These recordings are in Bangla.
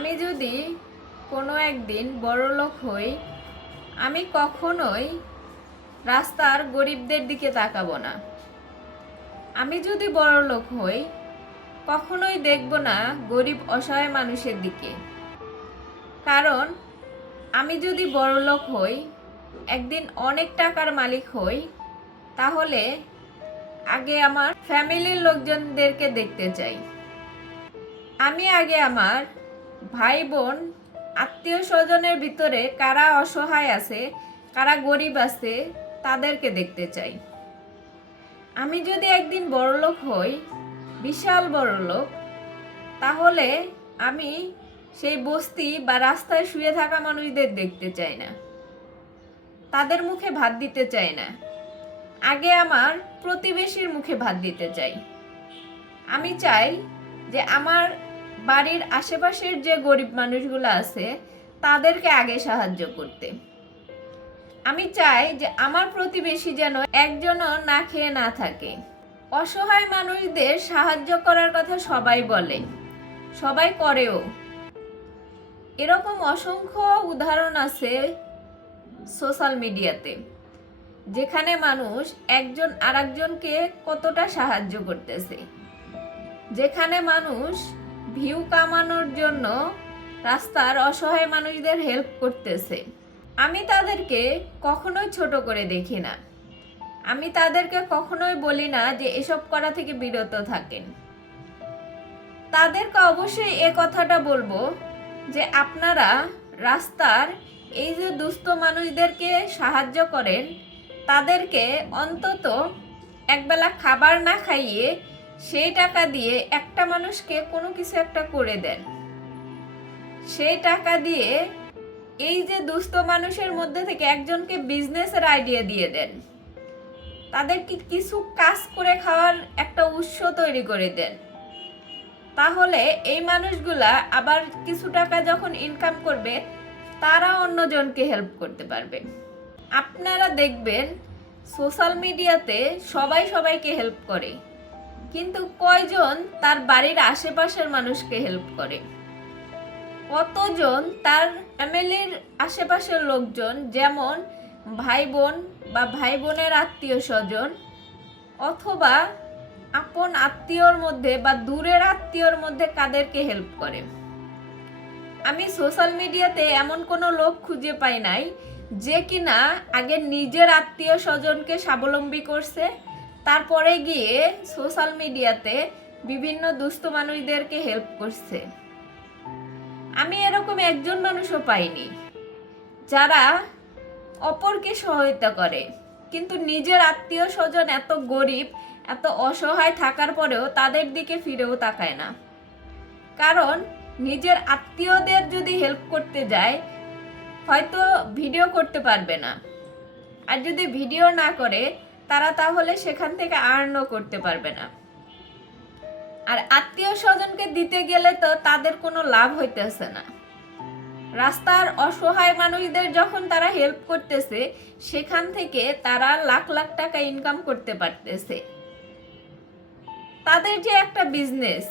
আমি যদি কোনো একদিন বড়লোক হই, আমি কখনোই রাস্তার গরিবদের দিকে তাকাবো না। আমি যদি বড়লোক হই, কখনোই দেখব না গরিব অসহায় মানুষের দিকে। কারণ আমি যদি বড়লোক হই, একদিন অনেক টাকার মালিক হই, তাহলে আগে আমার ফ্যামিলির লোকজনদেরকে দেখতে চাই। আমি আগে আমার ভাই বোন আত্মীয় স্বজনের ভিতরে কারা অসহায় আছে, কারা গরিব আছে, তাদেরকে দেখতে চাই। আমি যদি একদিন বড়লোক হই, বিশাল বড়লোক, তাহলে আমি সেই বস্তি বা রাস্তায় শুয়ে থাকা মানুষদের দেখতে চাই না, তাদের মুখে ভাত দিতে চাই না। আগে আমার প্রতিবেশীর মুখে ভাত দিতে চাই। আমি চাই যে আমার বাড়ির আশেপাশের যে গরিব মানুষগুলো আছে তাদেরকে আগে সাহায্য করতে। আমি চাই যে আমার প্রতিবেশী যেন একজনও না খেয়ে না থাকে। অসহায় মানুষদের সাহায্য করার কথা সবাই বলে, সবাই করেও। এরকম অসংখ্য উদাহরণ আছে সোশ্যাল মিডিয়াতে, যেখানে মানুষ একজন আরেকজনকে কতটা সাহায্য করতেছে, যেখানে মানুষ ভিউ কামানোর জন্য রাস্তার অসহায় মানুষদের হেল্প করতেছে। আমি তাদেরকে কখনোই ছোট করে দেখি না। আমি তাদেরকে কখনোই বলি না যে এসব করা থেকে বিরত থাকেন। তাদেরকে অবশ্যই এ কথাটা বলবো যে আপনারা রাস্তার এই যে দুস্থ মানুষদেরকে সাহায্য করেন, তাদেরকে অন্তত একবেলা খাবার না খাইয়ে সেই টাকা দিয়ে একটা মানুষকে কোনো কিছু একটা করে দেন। সেই টাকা দিয়ে এই যে দুস্থ মানুষের মধ্যে থেকে একজনকে বিজনেসের আইডিয়া দিয়ে দেন। তাদেরকে কিছু কাজ করে খাওয়ার একটা উৎস তৈরি করে দেন। তাহলে এই মানুষগুলা আবার কিছু টাকা যখন ইনকাম করবে, তারা অন্যজনকে হেল্প করতে পারবে। আপনারা দেখবেন সোশ্যাল মিডিয়াতে সবাই সবাইকে হেল্প করে, কিন্তু কয়জন তার বাড়ির আশেপাশের মানুষকে হেল্প করে? কতজন তার ফ্যামিলির আশেপাশের লোকজন, যেমন ভাই বোন বা ভাই বোনের আত্মীয় স্বজন, অথবা আপন আত্মীয়র মধ্যে বা দূরের আত্মীয়র মধ্যে কাদেরকে হেল্প করে? আমি সোশ্যাল মিডিয়াতে এমন কোনো লোক খুঁজে পাই নাই যে কিনা আগে নিজের আত্মীয় স্বজনকে স্বাবলম্বী করছে, তারপরে গিয়ে সোশ্যাল মিডিয়াতে বিভিন্ন দুস্থ মানুষদেরকে হেল্প করছে। আমি এরকম একজন মানুষও পাইনি যারা অপরকে সহায়তা করে, কিন্তু নিজের আত্মীয় স্বজন এত গরিব, এত অসহায় থাকার পরেও তাদের দিকে ফিরেও তাকায় না। কারণ নিজের আত্মীয়দের যদি হেল্প করতে যায়, হয়তো ভিডিও করতে পারবে না, আর যদি ভিডিও না করে তারা তাহলে সেখান থেকে আর্নও করতে পারবে না। আর আত্মীয় স্বজনকে দিতে গেলে তো তাদের কোনো লাভ হইতেছে না। রাস্তার অসহায় মানুষদের যখন তারা হেল্প করতেছে, সেখান থেকে তারা লাখ লাখ টাকা ইনকাম করতে পারতেছে। তাদের যে একটা বিজনেস,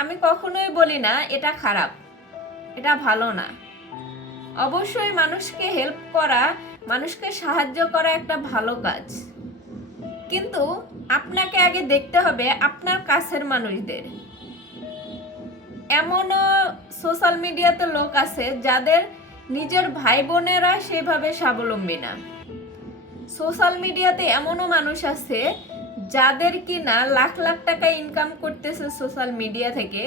আমি কখনোই বলি না এটা খারাপ, এটা ভালো না। অবশ্যই মানুষকে হেল্প করা, মানুষকে সাহায্য করা একটা ভালো কাজ, কিন্তু আপনাকে আগে দেখতে হবে আপনার কাছের মানুষদের। এমনও সোশ্যাল মিডিয়াতে লোক আছে যাদের নিজের ভাই বোনেরা সেভাবে স্বাবলম্বী না। সোশ্যাল মিডিয়াতে এমনও মানুষ আছে যাদের কিনা লাখ লাখ টাকা ইনকাম করতেছে সোশ্যাল মিডিয়া থেকে,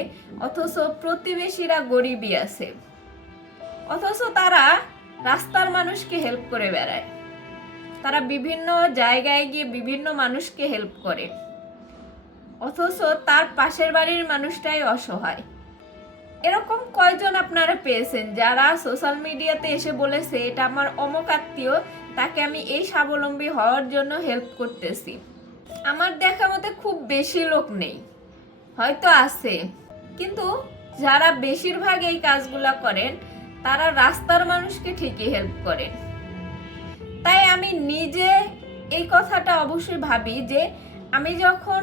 অথচ প্রতিবেশীরা গরিবই আছে, অথচ তারা রাস্তার মানুষকে হেল্প করে বেড়ায়। তারা বিভিন্ন জায়গায় গিয়ে বিভিন্ন মানুষকে হেল্প করে, অথচ তার পাশের বাড়ির মানুষটাই অসহায়। এরকম কয়জন আপনারা পেয়েছেন যারা সোশ্যাল মিডিয়াতে এসে বলেছে এটা আমার অমুক আত্মীয়, তাকে আমি এই স্বাবলম্বী হওয়ার জন্য হেল্প করতেছি? আমার দেখা মতে খুব বেশি লোক নেই, হয়তো আছে, কিন্তু যারা বেশিরভাগ এই কাজগুলা করেন তারা রাস্তার মানুষকে ঠিকই হেল্প করেন। তাই আমি নিজে এই কথাটা অবশ্যই ভাবি যে আমি যখন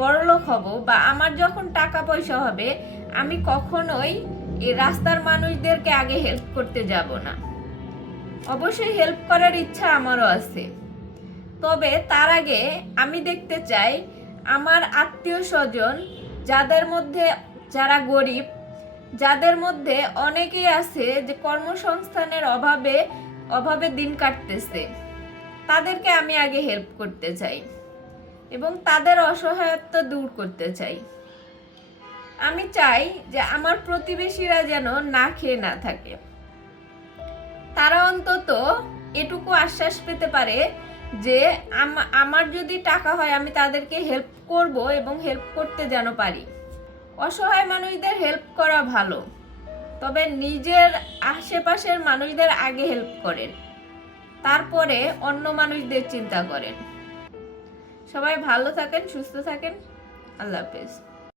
বড়লোক হব বা আমার যখন টাকা পয়সা হবে, আমি কখনোই এই রাস্তার মানুষদেরকে আগে হেল্প করতে যাব না। অবশ্যই হেল্প করার ইচ্ছা আমারও আছে, তবে তার আগে আমি দেখতে চাই আমার আত্মীয় স্বজন যাদের মধ্যে, যারা গরিব, যাদের মধ্যে অনেকেই আছে যে কর্মসংস্থানের অভাবে দিন কাটতেছে, তাদেরকে আমি আগে হেল্প করতে চাই এবং তাদের অসহায়ত্ব দূর করতে চাই। আমি চাই যে আমার প্রতিবেশীরা যেন না খেয়ে না থাকে, তারা অন্তত এটুকু আশ্বাস পেতে পারে যে আমার যদি টাকা হয় আমি তাদেরকে হেল্প করব এবং হেল্প করতে যেন পারি। অসহায় মানুষদের হেল্প করা ভালো, তবে নিজের আশেপাশের মানুষদের আগে হেল্প করেন, তারপরে অন্য মানুষদের চিন্তা করেন। সবাই ভালো থাকেন, সুস্থ থাকেন। আল্লাহ হাফেজ।